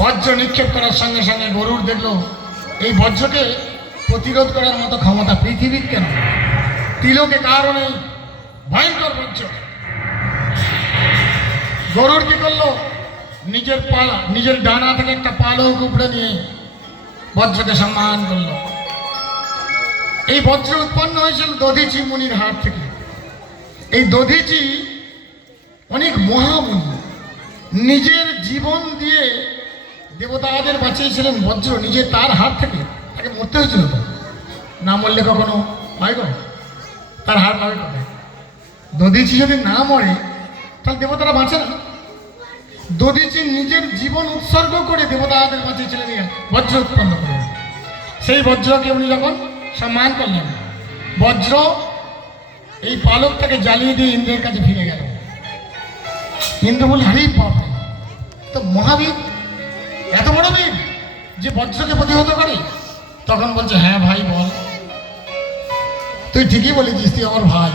বজ্র নিক্ষেপ করার সঙ্গে সঙ্গে গরুর দেখলো এই বজ্রকে প্রতিরোধ করার মতো ক্ষমতা পৃথিবীর কেন, তিলকে কারণে ভয়ঙ্কর বজ্র। গরুর কি করলো, নিজের ডানা থেকে একটা পালক উপড়ে নিয়ে বজ্রকে সম্মান করলো। এই বজ্র উৎপন্ন হয়েছিল দধিচি মুনির হাত থেকে। এই দধিচি অনেক মহামুনি, নিজের জীবন দিয়ে দেবতাদের বাঁচিয়েছিলেন বজ্র, নিজে তার হাত থেকে। তাকে মরতে হয়েছিল তো, না মরলে কখনো পাইব, তার হাত পাবে কোথায়? দধিচি যদি না মরে তাহলে দেবতারা বাঁচে না। দধিচি নিজের জীবন উৎসর্গ করে দেবতাদের বাঁচিয়েছিলেন বজ্র উৎপন্ন করে। সেই বজ্রকে উনি যখন সম্মান করলেন, বজ্র এই পালকটাকে জ্বালিয়ে দিয়ে ইন্দ্রের কাছে ফিরে গেল। ইন্দ্র বলে, আরে বাপরে, তো মহাবীর, এত বড় বীর যে বজ্রকে প্রতিহত করে। তখন বলছে, হ্যাঁ ভাই বল, তুই ঠিকই বলেছিস, তুই আমার ভাই,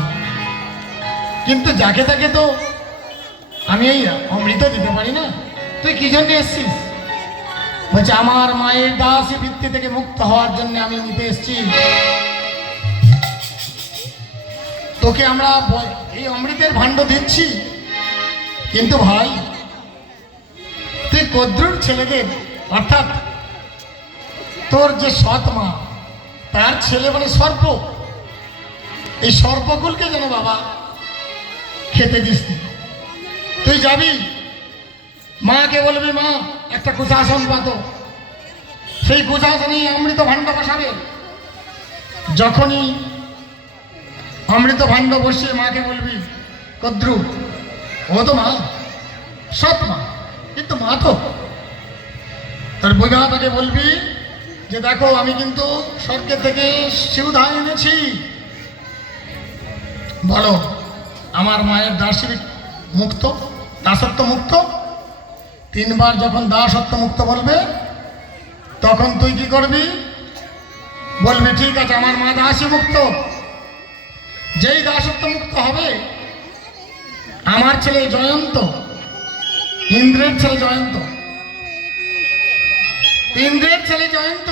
কিন্তু যাকে তাকে তো আমি এই অমৃত দিতে পারি না। তুই কি জন্য এসছিস? বলছে, আমার মায়ের দাসী বৃত্তি থেকে মুক্ত হওয়ার জন্য আমি নিতে এসছি। তোকে আমরা এই অমৃতের ভাণ্ড দিচ্ছি, কিন্তু ভাই তুই কদ্রুর ছেলেদের, অর্থাৎ তোর যে সৎ মা, তার ছেলে মানে সর্প, এই সর্পকুলকে যেন বাবা খেতে দিস। তুই যাবি, মাকে বলবি, মা একটা কুশাসন পাতো, সেই কুশাসনেই অমৃত ভাণ্ড বসাবে। যখনই অমৃত ভাণ্ড বসিয়ে মাকে বলবি, কদ্রু, ও তো মা, সৎ মা, কিন্তু মা তো তোর বোঝা, তাকে বলবি যে দেখো আমি কিন্তু স্বর্গে থেকে শিউধা এনেছি, বলো আমার মায়ের দাসী মুক্ত, দাসত্ব মুক্ত। 3 বার যখন দাসত্ব মুক্ত বলবে, তখন তুই কি করবি? বলবি, ঠিক আছে আমার মা দাসী মুক্ত। যেই দাসত্ব মুক্ত হবে, আমার ছেলে জয়ন্ত, ইন্দ্রের ছেলে জয়ন্ত, ইন্দ্রের ছেলে জয়ন্ত,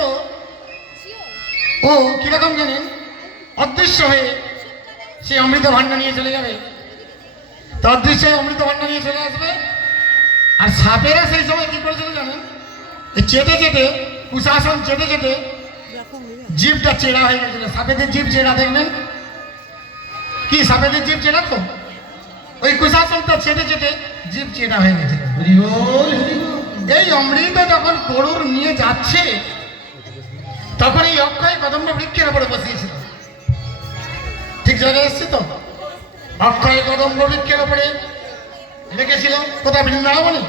ও কিরকম জানেন, অদৃশ্য হয়ে সে অমৃত ভাণ্ড নিয়ে চলে যাবে। তো অদৃশ্য হয়ে অমৃত ভাণ্ড নিয়ে চলে আসবে। আর সাপেরা সেই সময় কি করেছিল জানেন, চেটে চেটে, কুশাসন চেটে চেটে জিভটা চেরা হয়ে গেছিল। সাপেদের জিভ চেরা, দেখবেন কি, সাপেদের জিভ চেরা, তো ওই কুশাসনটা চেটে চেটে জিভ চেরা হয়ে গেছিল। এই অমৃত যখন গরুর নিয়ে যাচ্ছে, তখন এই অক্ষয় কদম্ব বৃক্ষের উপরে বসিয়েছিল। ঠিক জায়গায় এসছে তো, অক্ষয় কদম্ব বৃক্ষের উপরে রেখেছিল। কোথায়? বৃন্দাবনে।